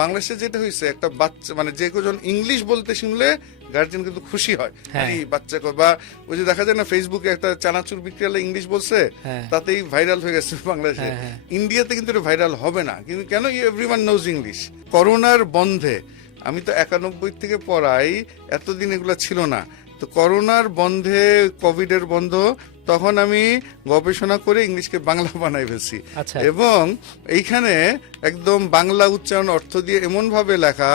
বাংলাদেশে যেটা হয়েছে একটা বাচ্চা মানে যে কজন ইংলিশ বলতে শুনলে গার্জিয়ান কিন্তু খুশি হয়, এই বাচ্চা বা ওই যে দেখা যায় না ফেসবুকে একটা চানাচুর বিক্রি হলে ইংলিশ বলছে তাতেই ভাইরাল হয়ে গেছে বাংলাদেশে। ইন্ডিয়াতে কিন্তু এটা ভাইরাল হবে না, কিন্তু কেন, এভরিওয়ান নোজ ইংলিশ। করোনার বন্ধে আমি তো 91 থেকে পড়াই, এতদিন এগুলো ছিল না। তো করোনার বন্ধে, কোভিডের বন্ধ, তখন আমি গবেষণা করে ইংলিশকে বাংলা বানাই ফেলছি। এবং এইখানে একদম বাংলা উচ্চারণ অর্থ দিয়ে এমন ভাবে লেখা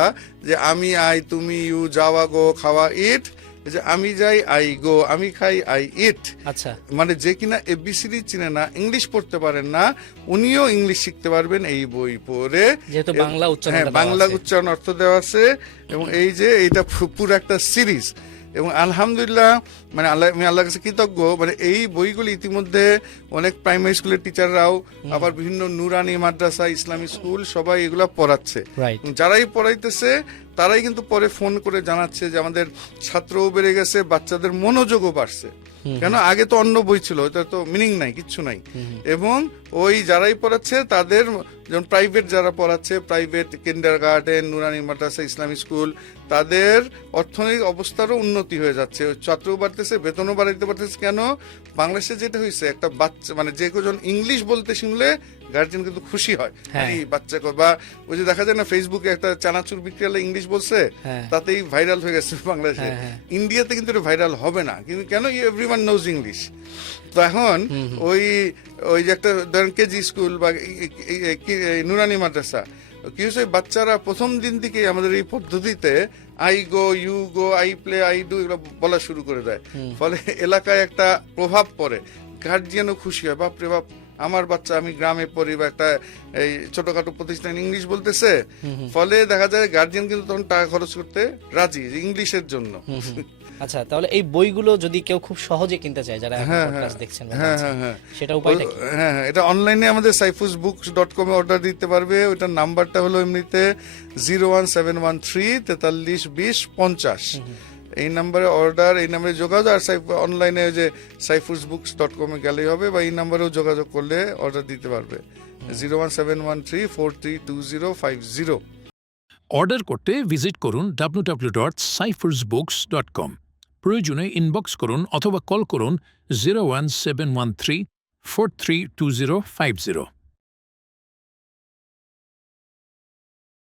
যে আমি আই, তুমি ইউ, যাওয়া, গো, খাওয়া, ইট, যে আমি যাই আই গো, আমি খাই আই ইট। মানে যে কিনা এবিসিডি চিনে না, ইংলিশ পড়তে পারেন না, উনিও ইংলিশ শিখতে পারবেন এই বই পড়ে, বাংলা উচ্চারণ অর্থ দেওয়া আছে। এবং এই যে এইটা পুরো একটা সিরিজ। এবং আলহামদুলিল্লাহ মানে আমি আল্লাহর কাছে কৃতজ্ঞ, মানে এই বইগুলি ইতিমধ্যে অনেক প্রাইমারি স্কুলের টিচাররাও, আবার বিভিন্ন নুরানি মাদ্রাসা, ইসলামী স্কুল, সবাই এগুলা পড়াচ্ছে। যারাই পড়াইতেছে তারাই কিন্তু পরে ফোন করে জানাচ্ছে যে আমাদের ছাত্রও বেড়ে গেছে, বাচ্চাদের মনোযোগও বাড়ছে। কেন, আগে তো অন্য বই ছিল, এটা তো মিনিং নাই, কিচ্ছু নাই। এবং ওই যারাই পড়াচ্ছে তাদের, যেমন প্রাইভেট যারা পড়াচ্ছে, প্রাইভেট কিন্ডারগার্টেন, নুরানি মাদ্রাসা, ইসলামী স্কুল, তাদের অর্থনৈতিক অবস্থারও উন্নতি হয়ে যাচ্ছে, ছাত্রও বাড়তেছে, বেতনও বাড়াইতে পারতেছে। কেন, বাংলাদেশে যেটা হয়েছে একটা বাচ্চা মানে যে কজন ইংলিশ বলতে শুনলে গার্জিয়ান কিন্তু খুশি হয়, এই বাচ্চা বা ওই যে দেখা যায় না ফেসবুকে একটা চানাচুর বিক্রি হলে ইংলিশ বলছে তাতেই ভাইরাল হয়ে গেছে বাংলাদেশে। ইন্ডিয়াতে কিন্তু এটা ভাইরাল হবে না, কিন্তু কেন, এভরিওয়ান নোজ ইংলিশ। তো এখন ওই যে একটা ধরেন কেজি স্কুল বা নুরানি মাদ্রাসা, কি হচ্ছে, বাচ্চারা প্রথম দিন থেকে আমাদের এই পদ্ধতিতে I go, you go, I play, I do এগুলো বলা শুরু করে দেয়। ফলে এলাকায় একটা প্রভাব পড়ে, গার্জিয়ানও খুশি হয়, বাপরে বাপ, আমার বাচ্চা, আমি গ্রামে পড়ি বা একটা এই ছোটখাটো প্রতিষ্ঠান ইংলিশ বলতেছে। ফলে দেখা যায় গার্জিয়ান কিন্তু তখন টাকা খরচ করতে রাজি ইংলিশের জন্য। আচ্ছা, তাহলে এই বইগুলো যদি কেউ খুব সহজে কিনতে চায়, যারা পডকাস্ট দেখছেন, সেটা উপায়টা কি? এটা অনলাইনে আমাদের saifusbooks.com এ অর্ডার দিতে পারবে। ওটার নাম্বারটা হলো এমনিতে 01713 43 20 50। এই নাম্বারে অর্ডার, এই নাম্বারে যোগাযোগ, আর অনলাইনে যে saifusbooks.com এ গেলেই হবে, বা এই নাম্বারেও যোগাযোগ করলে অর্ডার দিতে পারবে। 01713 432050। অর্ডার করতে ভিজিট করুন www.saifusbooks.com। প্রয়োজনে ইনবক্স করুন অথবা কল করুন 01713 432050।